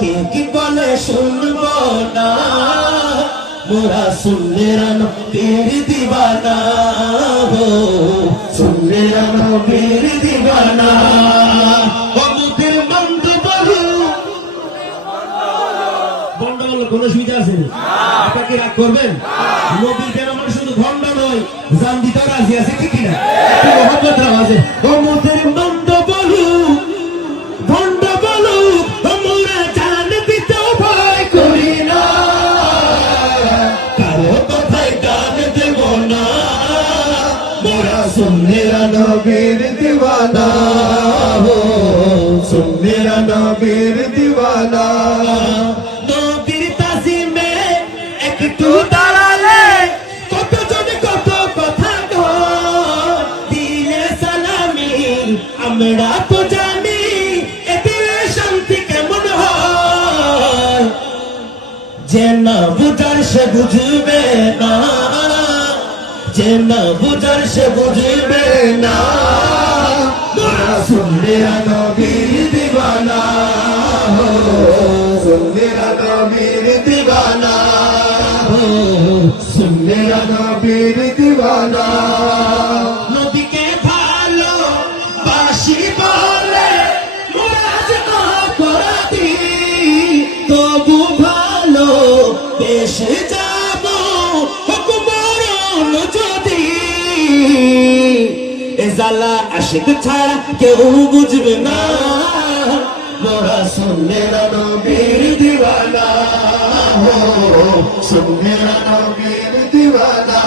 কে কি বলে শুনবো না, মোরা সুন্নে নবীর দিওয়ানা হো, সুন্নে নবীর দিওয়ানা। অমুকের মন্দ বলু ভণ্ড বলো, কোন সুবিধা আছে? আপনাকে রাগ করবেন? নবীর কেন মানে শুধু ভণ্ড নয়, জান দিতেও রাজি আছে, ঠিক কিনা? একটু মহব্বত আছে। অমুকের মন্দ বলু ভণ্ড বলু, আমরা জান দিতেও ভয় করি না, কারো কথায় কান দেব না, মোরা সুন্নে নবীর দিওয়ানা হো, সুন্নে নবীর দিওয়ানা। নবীর তাজিমে একটু দাঁড়ালে কতজন কত কথা কয়, দিলে সালামি আমরা তো জানি এতে শান্তি কেমন হয়, যে না বুঝার সে বুঝবে না, যে না বুঝার সে বুঝবে না, মোরা সুন্নে নবীর দিওয়ানা হো, সুন্নে নবীর দিওয়ানা হো, সুন্নে নবীর দিওয়ানা। নবীকে ভালো বাসি বলে মোরা যে অপরাধী, তবু ভালো বেশে যাব হুকুমরণ যদি, এ জ্বালা আশিক ছাড়া কেউ বুঝবে না, মোরা সুন্নে নবীর দিওয়ানা হো, সুন্নে নবীর দিওয়ানা।